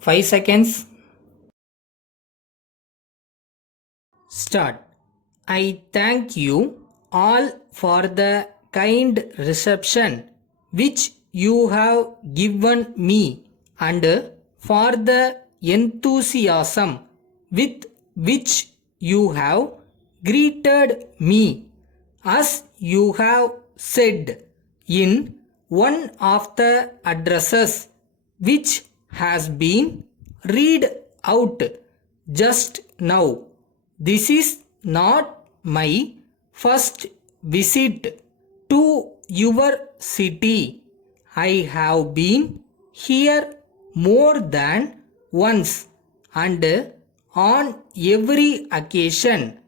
5 seconds. Start. I thank you all for the kind reception which you have given me and for the enthusiasm with which you have greeted me. As you have said in one of the addresses which has been read out just now, this is not my first visit to your city. I have been here more than once, and on every occasion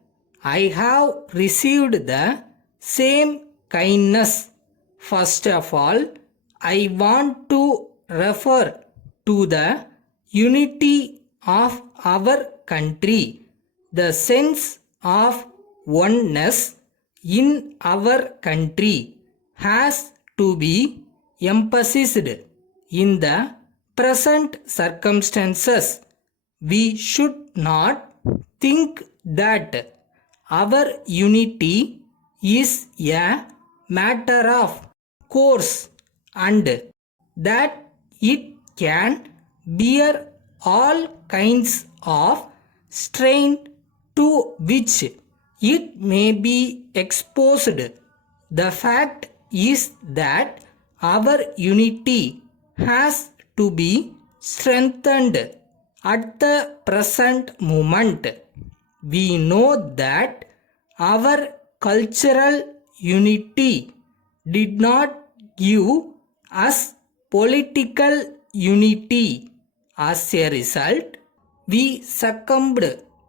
I have received the same kindness. First of all, I want to refer to the unity of our country. The sense of oneness in our country has to be emphasized in the present circumstances. We should not think that our unity is a matter of course and that it can bear all kinds of strain to which it may be exposed. The fact is that our unity has to be strengthened at the present moment. We know that our cultural unity did not give us political unity. As a result, we succumbed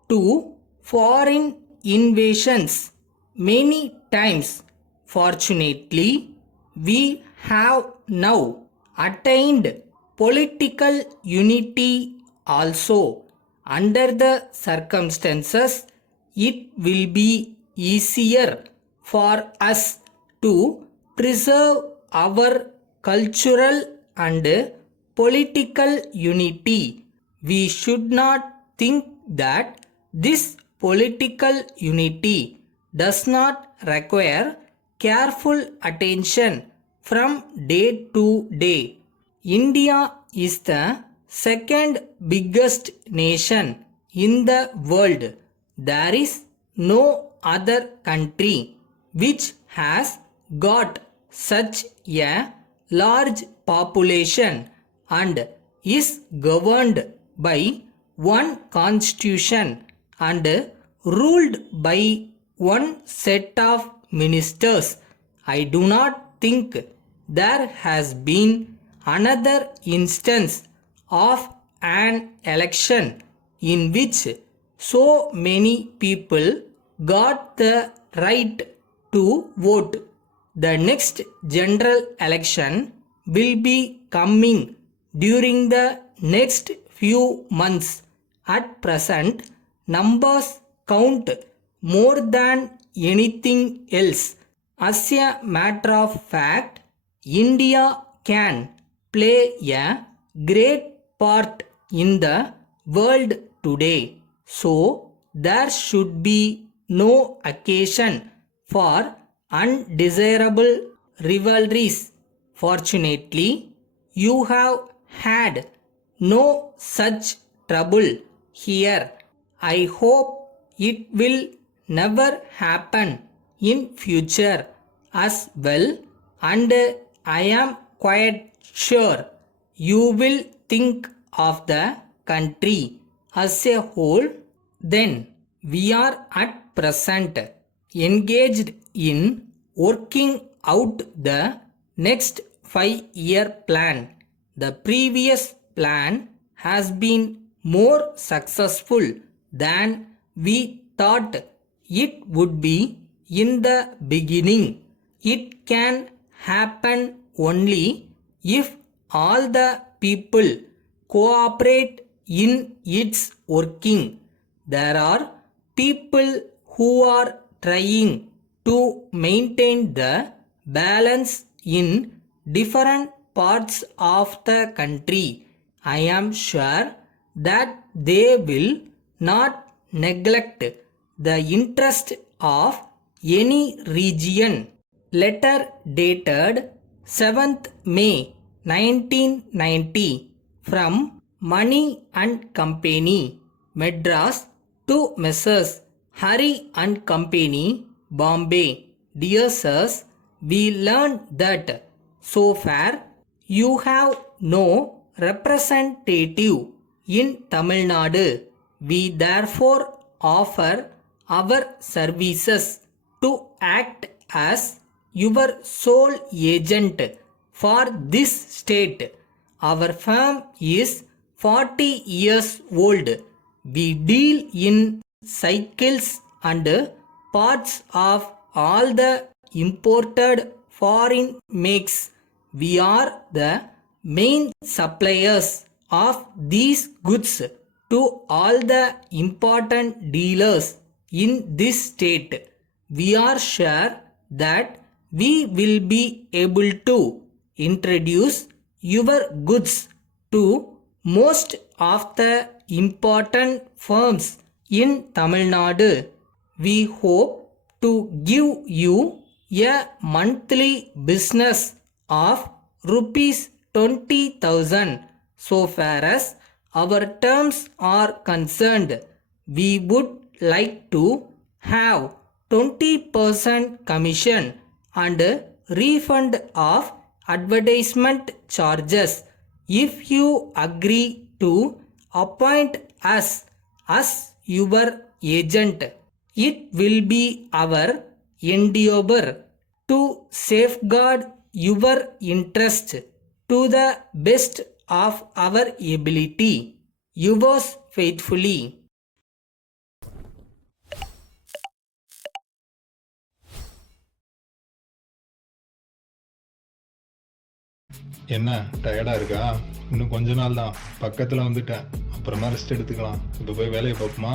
to foreign invasions many times. Fortunately, we have now attained political unity also. Under the circumstances, it will be easier for us to preserve our cultural and political unity. We should not think that this political unity does not require careful attention from day to day. India is the second biggest nation in the world. There is no other country which has got such a large population and is governed by one constitution and ruled by one set of ministers. I do not think there has been another instance of an election in which so many people got the right to vote. The next general election will be coming during the next few months. At present, numbers count more than anything else. As a matter of fact, India can play a great part in the world today. So, there should be no occasion for undesirable rivalries. Fortunately, you have had no such trouble here. I hope it will never happen in future as well, and I am quite sure you will think of the country as a whole. Then we are at present engaged in working out the next 5-year plan. The previous plan has been more successful than we thought it would be in the beginning. It can happen only if all the people cooperate in its working. There are people who are trying to maintain the balance in different parts of the country I am sure that they will not neglect the interest of any region. Letter dated 7th May 1990 from Money and Company, Madras to Messrs. Hari and Company, Bombay. Dear sirs, we learn that so far you have no representative in Tamil Nadu. We therefore offer our services to act as your sole agent for this state. Our firm is 40 years old. We deal in cycles and parts of all the imported foreign makes. We are the main suppliers of these goods to all the important dealers in this state. We are sure that we will be able to introduce your goods to most of the important firms in Tamil Nadu. We hope to give you a monthly business of rupees 20,000. So far as our terms are concerned, we would like to have 20% commission and refund of advertisement charges if you agree to appoint us as your agent. It will be our endeavor to safeguard your interest to the best of our ability. Yours faithfully. என்ன டயர்டா இருக்கா? இன்னும் கொஞ்ச நாள் தான், பக்கத்துல வந்துட்டேன். அப்புறமா ரெஸ்ட் எடுத்துக்கலாம். இப்போ போய் வேலையை பார்ப்போமா?